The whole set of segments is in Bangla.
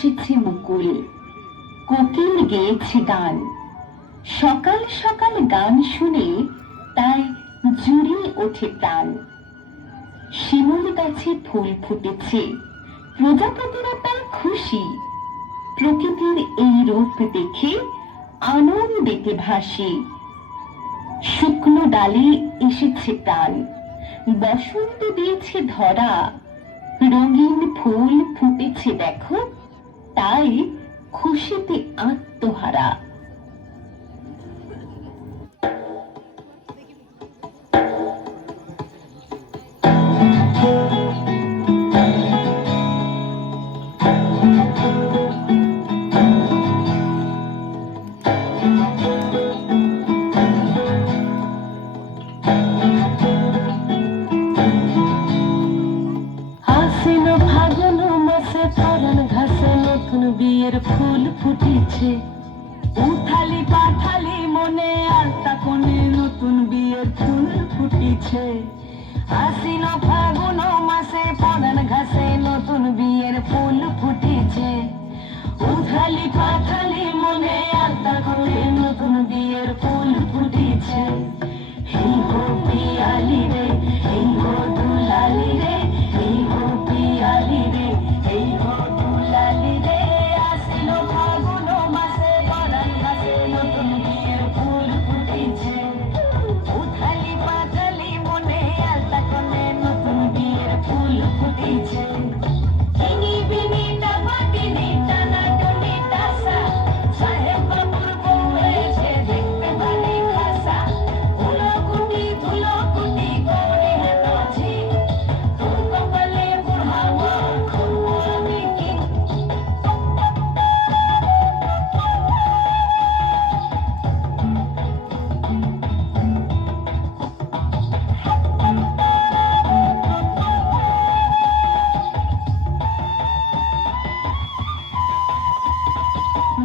এসেছে মুকুল, কোকিল গেয়েছে গান। সকাল সকাল গান শুনে তাই জুড়ে ওঠে প্রাণ। শিমুল গাছে ফুল ফুটেছে, প্রজাপতিরা তাই খুশি। প্রকৃতির এই রূপ দেখে আনন্দেতে ভাসে। শুকনো ডালে এসেছে প্রাণ, বসন্ত দিয়েছে ধরা। রঙিন ফুল ফুটেছে দেখো, তাই খুশিতে আত্মহারা। বিয়ের ফুল ফুটেছে, উথালি পাথালি মনে আলতা কোণে নতুন বিয়ের ফুল ফুটেছে। আশ্বিন ফাগুন মাসে পরান ঘাসে নতুন বিয়ের ফুল ফুটেছে। উথালি পাথালি মনে আলতা কোণে নতুন বিয়ের ফুল ফুটেছে। এই গো পিয়ালি রে, এই গো দুলালি রে, এই গো পিয়ালি রে, এই গো দুলালি রে।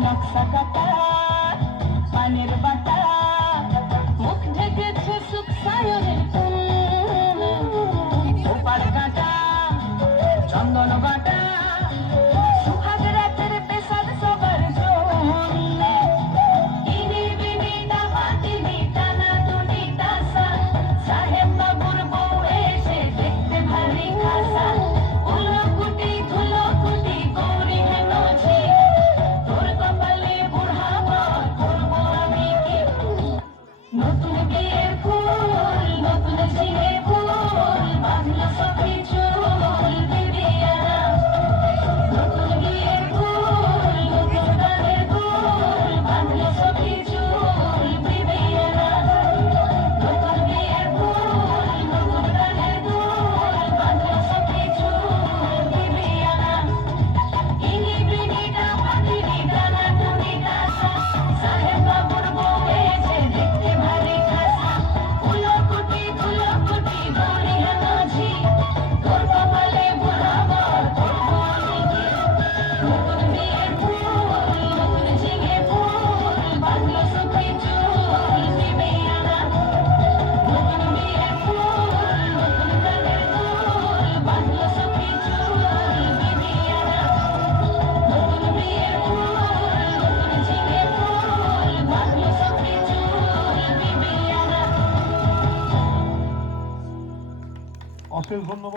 নকশা কাটা পানের বাটা, মুখ ঢেকেছে সুখ সায়রের ফুল। ওপার কাটা চন্দন বাটা, সুহাগ রাতের পেশাদ সবার জন্য। ইনি বিনি দামাতিনি টানা টুনি তাসা, সাহেব বাবুর বউ এসে দেখতে ভারী খাসা। উলো কুটি ধুলো কুটি গৌরী হেন ঝি, নতুন বিয়ের ফুল নতুন ঝিঙে ফুল বাঁধলো সখী চুল বিবিয়ানা। নতুন বিয়ের ফুল নতুন গানের ফুল বাঁধলো সখী চুল বিবিয়ানা। নতুন বিয়ের ফুল নতুন গানের ফুল বাঁধলো সখী চুল বিবিয়ানা। ইনি বিনি দামাতিনি টানা টুনি তাসা, সাহেব বাবুর বউ এসে দেখতে ভারী খাসা। উলো কুটি ধুলো কুটি গৌরী হেন ঝি, তোর কপালে বুড়াবার করবো আমি কি। নতুন বিয়ের ফুল নতুন ঝিঙে ফুল বাঁধলো সখী চুল বিবিয়ানা। নতুন বিয়ের ফুল নতুন গানের ফুল বাঁধলো সখী চুল বিবিয়ানা। নতুন বিয়ের ফুল নতুন ঝিঙে ফুল বাঁধলো সখী চুল বিবিয়ানা। অশেষ ধন্যবাদ।